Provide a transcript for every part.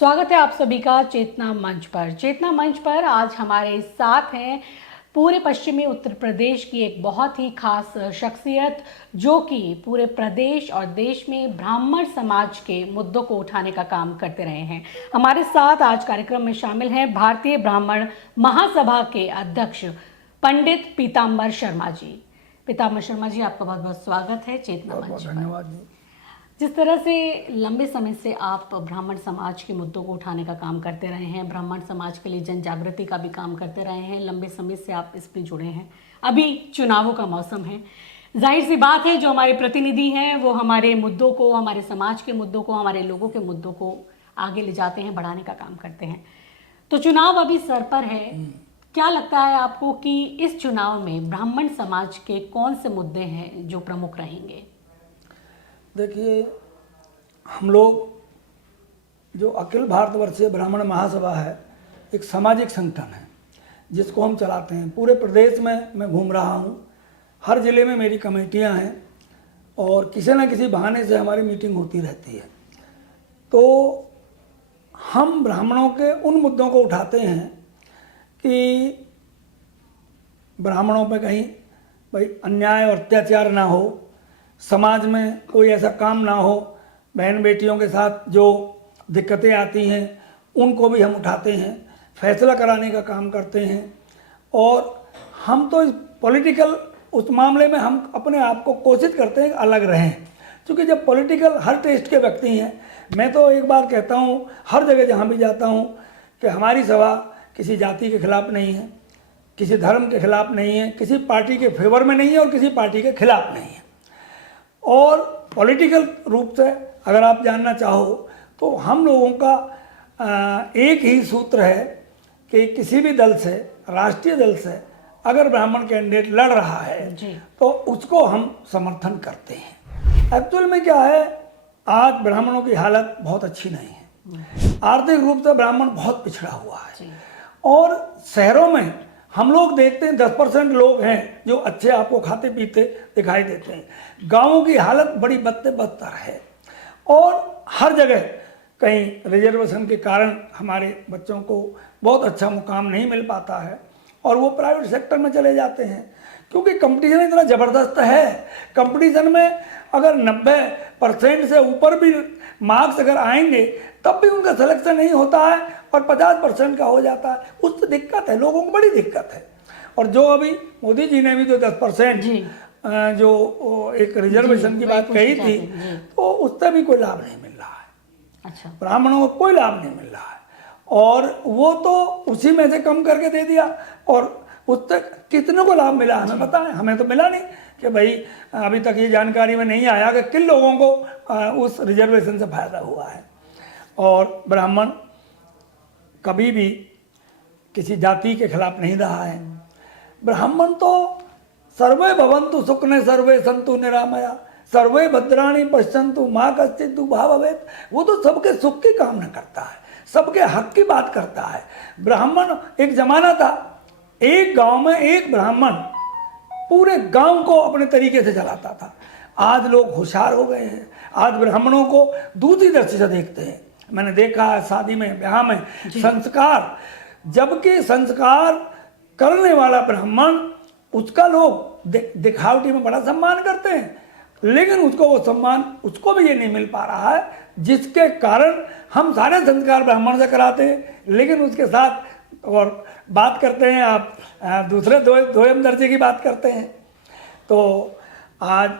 स्वागत है आप सभी का चेतना मंच पर। चेतना मंच पर आज हमारे साथ हैं पूरे पश्चिमी उत्तर प्रदेश की एक बहुत ही खास शख्सियत जो कि पूरे प्रदेश और देश में ब्राह्मण समाज के मुद्दों को उठाने का काम करते रहे हैं। हमारे साथ आज कार्यक्रम में शामिल हैं भारतीय ब्राह्मण महासभा के अध्यक्ष पंडित पीताम्बर शर्मा जी। पीताम्बर शर्मा जी, आपका बहुत बहुत स्वागत है चेतना मंच पर। धन्यवाद। जिस तरह से लंबे समय से आप ब्राह्मण समाज के मुद्दों को उठाने का काम करते रहे हैं, ब्राह्मण समाज के लिए जन जागृति का भी काम करते रहे हैं, लंबे समय से आप इसमें जुड़े हैं। अभी चुनावों का मौसम है, जाहिर सी बात है जो हमारे प्रतिनिधि हैं वो हमारे मुद्दों को, हमारे समाज के मुद्दों को, हमारे लोगों के मुद्दों को आगे ले जाते हैं, बढ़ाने का काम करते हैं। तो चुनाव अभी सर पर है, क्या लगता है आपको कि इस चुनाव में ब्राह्मण समाज के कौन से मुद्दे हैं जो प्रमुख रहेंगे? देखिए, हम लोग जो अखिल भारतवर्षीय ब्राह्मण महासभा है, एक सामाजिक संगठन है जिसको हम चलाते हैं। पूरे प्रदेश में मैं घूम रहा हूँ, हर ज़िले में मेरी कमेटियाँ हैं और किसी न किसी बहाने से हमारी मीटिंग होती रहती है। तो हम ब्राह्मणों के उन मुद्दों को उठाते हैं कि ब्राह्मणों पे कहीं भाई अन्याय और अत्याचार ना हो, समाज में कोई ऐसा काम ना हो, बहन बेटियों के साथ जो दिक्कतें आती हैं उनको भी हम उठाते हैं, फैसला कराने का काम करते हैं। और हम तो इस पॉलिटिकल उस मामले में हम अपने आप को कोशिश करते हैं कि अलग रहें, क्योंकि जब पॉलिटिकल हर टेस्ट के व्यक्ति हैं। मैं तो एक बार कहता हूँ हर जगह जहाँ भी जाता हूँ कि हमारी सभा किसी जाति के खिलाफ नहीं है, किसी धर्म के खिलाफ नहीं है, किसी पार्टी के फेवर में नहीं है और किसी पार्टी के खिलाफ नहीं है। और पॉलिटिकल रूप से अगर आप जानना चाहो तो हम लोगों का एक ही सूत्र है कि किसी भी दल से, राष्ट्रीय दल से अगर ब्राह्मण कैंडिडेट लड़ रहा है तो उसको हम समर्थन करते हैं। एक्चुअल में क्या है, आज ब्राह्मणों की हालत बहुत अच्छी नहीं है। आर्थिक रूप से ब्राह्मण बहुत पिछड़ा हुआ है और शहरों में हम लोग देखते हैं 10% लोग हैं जो अच्छे आपको खाते पीते दिखाई देते हैं। गाँवों की हालत बड़ी बदतर है और हर जगह कहीं रिजर्वेशन के कारण हमारे बच्चों को बहुत अच्छा मुकाम नहीं मिल पाता है और वो प्राइवेट सेक्टर में चले जाते हैं, क्योंकि कंपटीशन इतना ज़बरदस्त है। कंपटीशन में अगर 90% से ऊपर भी मार्क्स अगर आएंगे तब भी उनका सिलेक्शन नहीं होता है और 50% का हो जाता है। उससे दिक्कत है, लोगों को बड़ी दिक्कत है। और जो अभी मोदी जी ने भी जो 10% जो एक रिजर्वेशन की बात कही थी, तो उससे भी कोई लाभ नहीं मिल रहा है। अच्छा, ब्राह्मणों को कोई लाभ नहीं मिल रहा है और वो तो उसी में से कम करके दे दिया। और उससे कितने को लाभ मिला हमें पता है? हमें तो मिला नहीं कि भाई अभी तक ये जानकारी में नहीं आया कि किन लोगों को उस रिजर्वेशन से फायदा हुआ है। और ब्राह्मण कभी भी किसी जाति के खिलाफ नहीं रहा है। ब्राह्मण तो सर्वे भवन्तु सुखने सर्वे सन्तु निरामया सर्वे भद्राणि पश्यन्तु माँ कश्चित् दुःखभाग् भवेत्। वो तो सबके सुख की कामना करता है, सबके हक की बात करता है। ब्राह्मण, एक जमाना था एक गांव में एक ब्राह्मण पूरे गांव को अपने तरीके से चलाता था। आज लोग होशियार हो गए हैं, आज ब्राह्मणों को दूसरी दृष्टि से देखते हैं। मैंने देखा है शादी में, ब्याह में संस्कार, जबकि संस्कार करने वाला ब्राह्मण, उसका लोग दिखावटी में बड़ा सम्मान करते हैं, लेकिन उसको वो सम्मान उसको भी ये नहीं मिल पा रहा है, जिसके कारण हम सारे संस्कार ब्राह्मण से कराते हैं, लेकिन उसके साथ और बात करते हैं आप दूसरे दोयम दर्जे की बात करते हैं। तो आज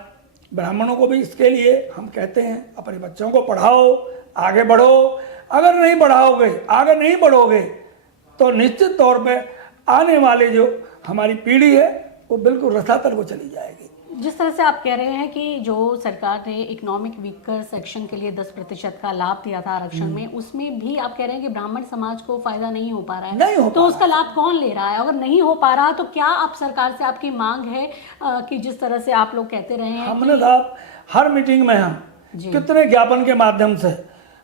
ब्राह्मणों को भी इसके लिए हम कहते हैं अपने बच्चों को पढ़ाओ, आगे बढ़ो। अगर नहीं बढ़ाओगे, आगे नहीं बढ़ोगे तो निश्चित तौर पे आने वाले जो हमारी पीढ़ी है वो बिल्कुल रसातल को चली जाएगी। जिस तरह से आप कह रहे हैं कि जो सरकार ने इकोनॉमिक वीकर सेक्शन के लिए 10% का लाभ दिया था आरक्षण में, उसमें भी आप कह रहे हैं कि ब्राह्मण समाज को फायदा नहीं हो पा रहा है, नहीं हो तो उसका लाभ कौन ले रहा है? अगर नहीं हो पा रहा तो क्या आप सरकार से आपकी मांग है कि जिस तरह से आप लोग कहते रहे हैं? हमने साहब हर मीटिंग में हम कितने ज्ञापन के माध्यम से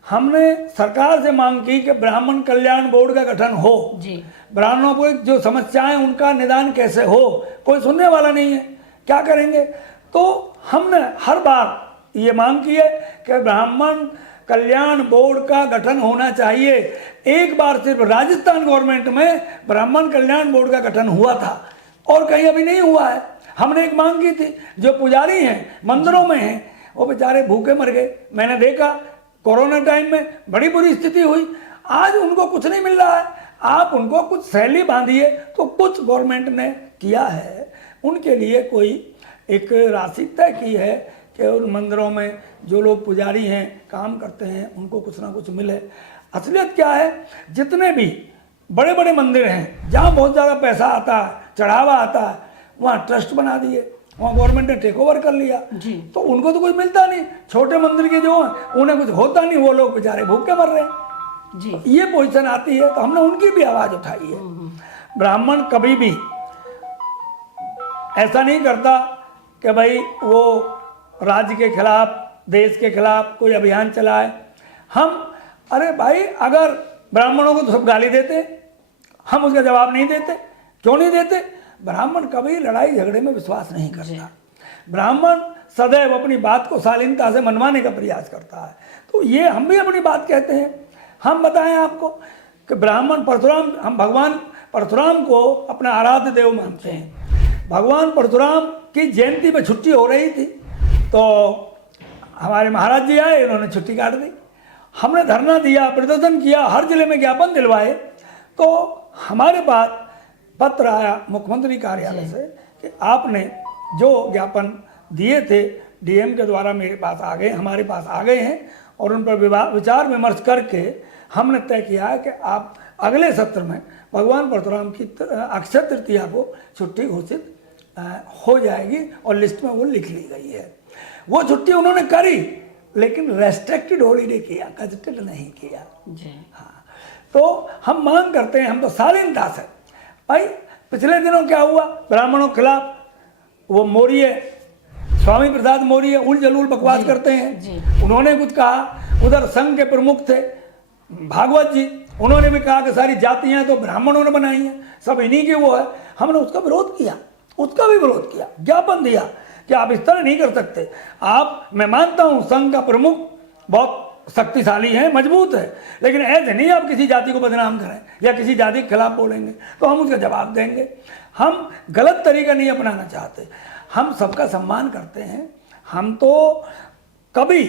हमने सरकार से मांग की कि ब्राह्मण कल्याण बोर्ड का गठन हो, ब्राह्मणों को जो समस्याएं उनका निदान कैसे हो। कोई सुनने वाला नहीं है, क्या करेंगे? तो हमने हर बार ये मांग की है कि ब्राह्मण कल्याण बोर्ड का गठन होना चाहिए। एक बार सिर्फ राजस्थान गवर्नमेंट में ब्राह्मण कल्याण बोर्ड का गठन हुआ था और कहीं अभी नहीं हुआ है। हमने एक मांग की थी, जो पुजारी हैं मंदिरों में हैं वो बेचारे भूखे मर गए। मैंने देखा कोरोना टाइम में बड़ी बुरी स्थिति हुई, आज उनको कुछ नहीं मिल रहा है। आप उनको कुछ सैली बांधिए, तो कुछ गवर्नमेंट ने किया है उनके लिए, कोई एक राशि तय की है कि उन मंदिरों में जो लोग पुजारी हैं काम करते हैं उनको कुछ ना कुछ मिले। असलियत क्या है, जितने भी बड़े बड़े मंदिर हैं जहाँ बहुत ज़्यादा पैसा आता है, चढ़ावा आता है, वहाँ ट्रस्ट बना दिए, वहाँ गवर्नमेंट ने टेक ओवर कर लिया, तो उनको तो कुछ मिलता नहीं। छोटे मंदिर के जो हैं उन्हें कुछ होता नहीं, वो लोग बेचारे भूखे मर रहे हैं जी। ये पोजीशन आती है तो हमने उनकी भी आवाज़ उठाई है। ब्राह्मण कभी भी ऐसा नहीं करता कि भाई वो राज्य के खिलाफ, देश के खिलाफ कोई अभियान चलाए। अरे भाई, अगर ब्राह्मणों को तो सब गाली देते, हम उसका जवाब नहीं देते। क्यों नहीं देते? ब्राह्मण कभी लड़ाई झगड़े में विश्वास नहीं करता। ब्राह्मण सदैव अपनी बात को शालीनता से मनवाने का प्रयास करता है। तो ये हम भी अपनी बात कहते हैं। हम बताएं आपको कि ब्राह्मण परशुराम, हम भगवान परशुराम को अपना आराध्य देव मानते हैं। भगवान परशुराम की जयंती में छुट्टी हो रही थी तो हमारे महाराज जी आए, उन्होंने छुट्टी काट दी। हमने धरना दिया, प्रदर्शन किया, हर जिले में ज्ञापन दिलवाए, तो हमारे पास पत्र आया मुख्यमंत्री कार्यालय से कि आपने जो ज्ञापन दिए थे डीएम के द्वारा मेरे पास आ गए, हमारे पास आ गए हैं, और उन पर विचार विमर्श करके हमने तय किया है कि आप अगले सत्र में भगवान परशुराम की अक्षय तृतीया को छुट्टी घोषित हो जाएगी और लिस्ट में वो लिख ली गई है। वो छुट्टी उन्होंने करी, लेकिन रेस्ट्रिक्टेड हॉलीडे किया, गजटेड नहीं किया जी। हाँ, तो हम मांग करते हैं, हम तो शालीनता से। भाई पिछले दिनों क्या हुआ, ब्राह्मणों के खिलाफ वो मौर्य स्वामी प्रसाद मौर्य उल जलूल बकवास करते हैं, उन्होंने कुछ कहा। उधर संघ के प्रमुख थे भागवत जी, उन्होंने भी कहा कि सारी जातियां तो ब्राह्मणों ने बनाई हैं, सब इन्हीं के वो है। हमने उसका विरोध किया, उसका भी विरोध किया, ज्ञापन दिया कि आप इस तरह नहीं कर सकते। आप, मैं मानता हूं संघ का प्रमुख बहुत शक्तिशाली है, मजबूत है, लेकिन ऐसे नहीं आप किसी जाति को बदनाम करें या किसी जाति के खिलाफ बोलेंगे तो हम उसका जवाब देंगे। हम गलत तरीका नहीं अपनाना चाहते, हम सबका सम्मान करते हैं। हम तो कभी,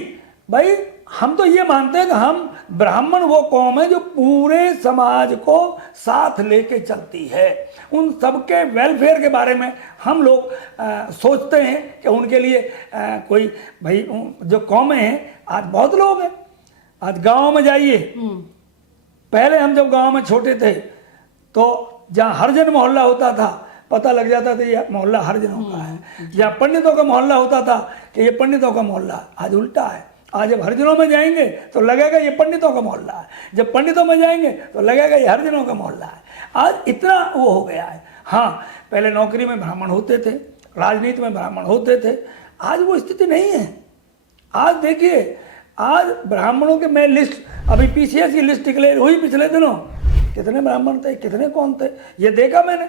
भाई हम तो ये मानते हैं कि हम ब्राह्मण वो कौम है जो पूरे समाज को साथ लेके चलती है। उन सबके वेलफेयर के बारे में हम लोग सोचते हैं कि उनके लिए कोई, भाई जो कौमें हैं, आज बहुत लोग हैं, आज गाँव में जाइए, पहले हम जब गाँव में छोटे थे तो जहाँ हरिजन मोहल्ला होता था पता लग जाता था ये मोहल्ला हरिजनों का है। जहाँ पंडितों का मोहल्ला होता था कि ये पंडितों का मोहल्ला, आज उल्टा है। आज जब हरिजनों में जाएंगे तो लगेगा ये पंडितों का मोहल्ला है, जब पंडितों में जाएंगे तो लगेगा ये हरिजनों का मोहल्ला है। आज इतना वो हो गया है। हाँ, पहले नौकरी में ब्राह्मण होते थे, राजनीति में ब्राह्मण होते थे, आज वो स्थिति नहीं है। आज देखिए, आज ब्राह्मणों के, मैं लिस्ट, अभी पीसीएस की लिस्ट डिक्लेयर हुई पिछले दिनों, कितने ब्राह्मण थे, कितने कौन थे, ये देखा मैंने।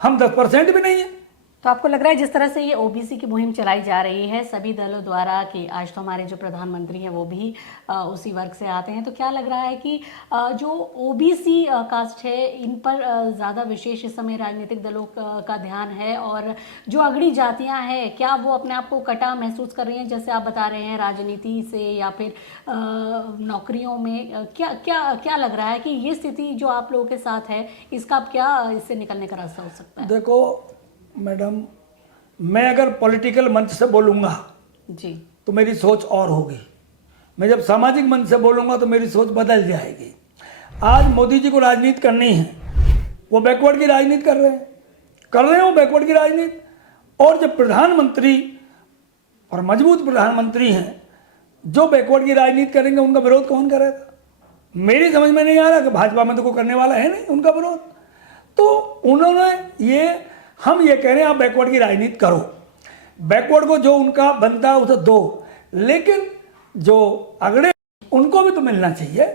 हम 10% भी नहीं है। तो आपको लग रहा है जिस तरह से ये ओबीसी की मुहिम चलाई जा रही है सभी दलों द्वारा, कि आज तो हमारे जो प्रधानमंत्री हैं वो भी उसी वर्ग से आते हैं, तो क्या लग रहा है कि जो ओबीसी कास्ट है इन पर ज़्यादा विशेष इस समय राजनीतिक दलों का ध्यान है, और जो अगड़ी जातियां हैं क्या वो अपने आप को कटा महसूस कर रही हैं, जैसे आप बता रहे हैं राजनीति से या फिर नौकरियों में? क्या क्या क्या लग रहा है कि ये स्थिति जो आप लोगों के साथ है, इसका क्या इससे निकलने का रास्ता हो सकता है? देखो मैडम, मैं अगर पॉलिटिकल मंच से बोलूँगा जी तो मेरी सोच और होगी, मैं जब सामाजिक मंच से बोलूँगा तो मेरी सोच बदल जाएगी। आज मोदी जी को राजनीति करनी है, वो बैकवर्ड की राजनीति कर रहे हैं वो बैकवर्ड की राजनीति। और जब प्रधानमंत्री और मजबूत प्रधानमंत्री हैं जो बैकवर्ड की राजनीति करेंगे, उनका विरोध कौन करेगा? मेरी समझ में नहीं आ रहा कि भाजपा में तो कोई करने वाला है नहीं उनका विरोध। तो उन्होंने ये, हम ये कह रहे हैं आप बैकवर्ड की राजनीति करो, बैकवर्ड को जो उनका बनता है उसे दो, लेकिन जो अगड़े उनको भी तो मिलना चाहिए।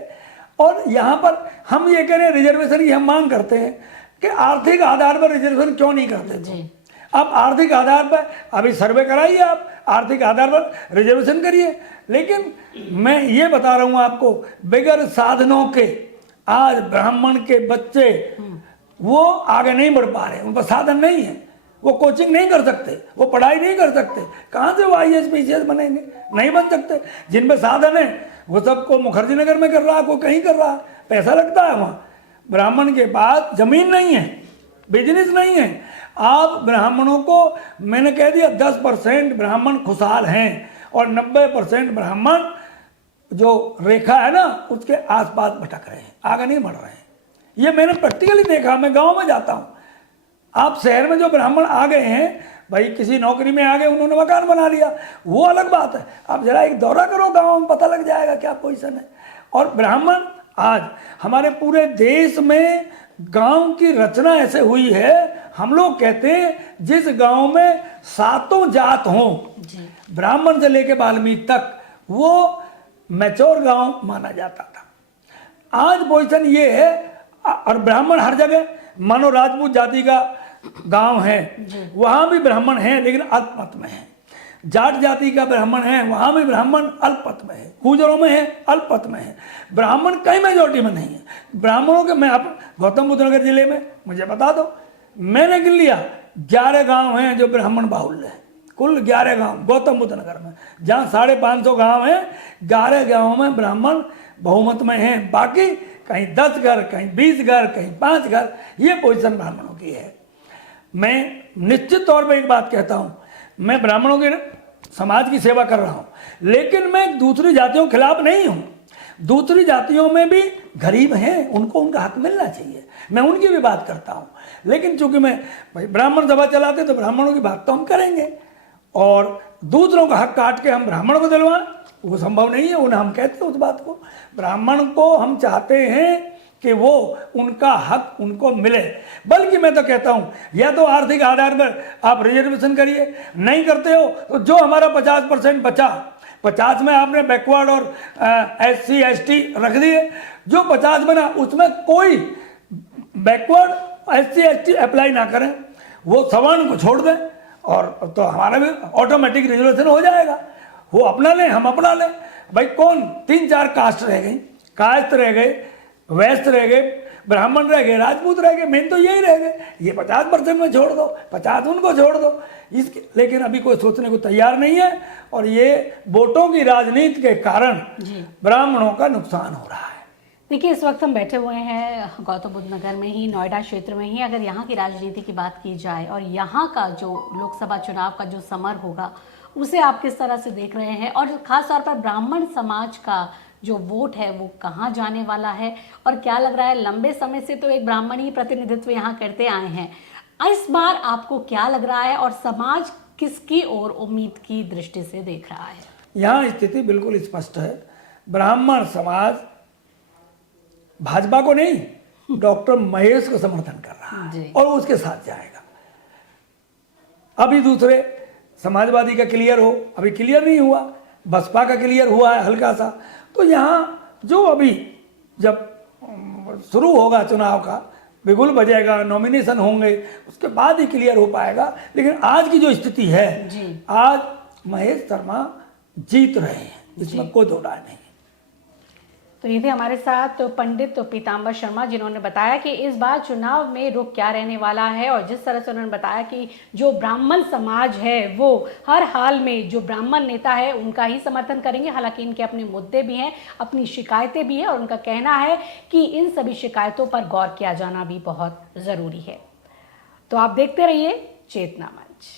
और यहाँ पर हम ये कह रहे हैं रिजर्वेशन की हम मांग करते हैं कि आर्थिक आधार पर रिजर्वेशन क्यों नहीं करते थे? आप आर्थिक आधार पर अभी सर्वे कराइए, आप आर्थिक आधार पर रिजर्वेशन करिए। लेकिन मैं ये बता रहा हूँ आपको, बगैर साधनों के आज ब्राह्मण के बच्चे वो आगे नहीं बढ़ पा रहे, उन पर साधन नहीं है, वो कोचिंग नहीं कर सकते, वो पढ़ाई नहीं कर सकते, कहाँ से वो IAS PCS बनेंगे, नहीं बन सकते। जिन पे साधन है वो सबको मुखर्जी नगर में कर रहा है, कोई कहीं कर रहा है, पैसा लगता है वहाँ। ब्राह्मण के पास जमीन नहीं है, बिजनेस नहीं है। आप ब्राह्मणों को मैंने कह दिया 10% ब्राह्मण खुशहाल हैं और 90% ब्राह्मण जो रेखा है ना उसके आसपास भटक रहे हैं, आगे नहीं बढ़ रहे हैं। ये मैंने प्रैक्टिकली देखा, मैं गांव में जाता हूँ। आप शहर में जो ब्राह्मण आ गए हैं भाई, किसी नौकरी में आ गए, उन्होंने मकान बना लिया, वो अलग बात है। आप जरा एक दौरा करो गांव में, पता लग जाएगा क्या पोजीशन है। और ब्राह्मण आज हमारे पूरे देश में गांव की रचना ऐसे हुई है, हम लोग कहते हैं जिस गांव में 7 जात हों, ब्राह्मण से लेके वाल्मीकि तक, वो मैच्योर गांव माना जाता था। आज पोजीशन ये है, और ब्राह्मण हर जगह, मानो राजपूत जाति का गांव है वहां भी ब्राह्मण हैं लेकिन अल्पमत में है। जाट जाति का ब्राह्मण है वहां भी ब्राह्मण अल्पमत में है, गुजरों में है, अल्पमत में है। ब्राह्मण कई मेजोरिटी में नहीं है। ब्राह्मणों के, मैं आप गौतम बुद्ध नगर जिले में, मुझे बता दो, मैंने गिन लिया 11 गांव हैं जो ब्राह्मण बाहुल्य है, कुल 11 गांव गौतम बुद्ध नगर में, जहाँ 550 गांव हैं, 11 गांवों में ब्राह्मण बहुमत में हैं। बाकी कहीं 10 घर, कहीं 20 घर, कहीं 5 घर, ये पोजीशन ब्राह्मणों की है। मैं निश्चित तौर पर एक बात कहता हूँ, मैं ब्राह्मणों के समाज की सेवा कर रहा हूँ, लेकिन मैं दूसरी जातियों के खिलाफ नहीं हूँ। दूसरी जातियों में भी गरीब हैं, उनको उनका हक मिलना चाहिए, मैं उनकी भी बात करता हूँ। लेकिन चूंकि मैं भाई ब्राह्मण सभा चलाते तो ब्राह्मणों की बात तो हम करेंगे, और दूसरों का हक काट के हम ब्राह्मण को दिलवाएं वो संभव नहीं है। उन्हें हम कहते हैं उस बात को, ब्राह्मण को हम चाहते हैं कि वो उनका हक उनको मिले। बल्कि मैं तो कहता हूं या तो आर्थिक आधार पर आप रिजर्वेशन करिए, नहीं करते हो तो जो हमारा 50% बचा, 50 में आपने बैकवर्ड और SC ST रख दिए, जो 50 बना उसमें कोई बैकवर्ड SC ST अप्लाई ना करें, वो सवर्ण को छोड़ दें, और तो हमारा भी ऑटोमेटिक रिजर्वेशन हो जाएगा। वो अपना लें, हम अपना लें। भाई कौन 3-4 कास्ट रह गई, कायस्थ रह गए, वैश्य रह गए, ब्राह्मण रह गए, राजपूत रह गए, मेन तो यही रह गए। ये 50% में छोड़ दो, 50 उनको छोड़ दो, इसके लेकिन अभी कोई सोचने को तैयार नहीं है। और ये वोटों की राजनीति के कारण ब्राह्मणों का नुकसान हो रहा है। देखिए, इस वक्त हम बैठे हुए हैं गौतम बुद्ध नगर में ही, नोएडा क्षेत्र में ही। अगर यहाँ की राजनीति की बात की जाए और यहाँ का जो लोकसभा चुनाव का जो समर होगा, उसे आप किस तरह से देख रहे हैं, और ख़ास तौर पर ब्राह्मण समाज का जो वोट है वो कहाँ जाने वाला है, और क्या लग रहा है, लंबे समय से तो एक ब्राह्मण ही प्रतिनिधित्व यहाँ करते आए हैं, इस बार आपको क्या लग रहा है, और समाज किसकी ओर उम्मीद की दृष्टि से देख रहा है? यहाँ स्थिति बिल्कुल स्पष्ट है। ब्राह्मण समाज भाजपा को नहीं, डॉक्टर महेश को समर्थन कर रहा है और उसके साथ जाएगा। अभी दूसरे समाजवादी का क्लियर हो, अभी क्लियर नहीं हुआ, बसपा का क्लियर हुआ है हल्का सा। तो यहाँ जो अभी जब शुरू होगा चुनाव का बिगुल बजेगा, नॉमिनेशन होंगे, उसके बाद ही क्लियर हो पाएगा। लेकिन आज की जो स्थिति है, आज महेश शर्मा जीत रहे हैं, इसमें कोई दो राय नहीं। तो ये थे हमारे साथ पंडित पीताम्बर शर्मा, जिन्होंने बताया कि इस बार चुनाव में रुख क्या रहने वाला है, और जिस तरह से उन्होंने बताया कि जो ब्राह्मण समाज है वो हर हाल में जो ब्राह्मण नेता है उनका ही समर्थन करेंगे। हालांकि इनके अपने मुद्दे भी हैं, अपनी शिकायतें भी हैं, और उनका कहना है कि इन सभी शिकायतों पर गौर किया जाना भी बहुत ज़रूरी है। तो आप देखते रहिए चेतना मंच।